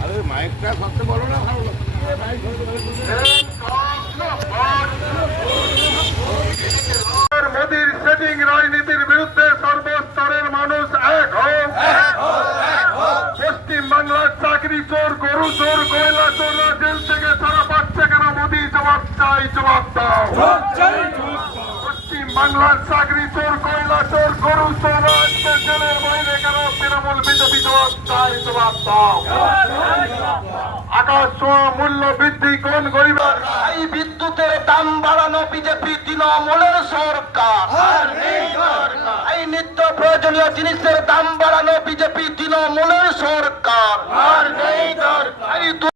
আরে মাইকটা সবচেয়ে বড় না ভালো? বাংলার চোর গরু চোর কয়লা চোররা জেল থেকে ছাড়া পাচ্ছে কেন মোদী? জবাব চাই জবাব দাও। পশ্চিম বাংলার চাকরি চোর কয়লা চোর গরু আজকে জেলের বাইরে কেন? তৃণমূল বিজেপি জবাব চাই জবাব দাও। আকাশ মূল্য বৃদ্ধি কোন গরিবের? এই বিদ্যুতের দাম বাড়ানো বিজেপি তৃণমূলের সরকার। এই নিত্য প্রয়োজনীয় জিনিসের দাম বাড়ানো বিজেপি তৃণমূলের সরকার।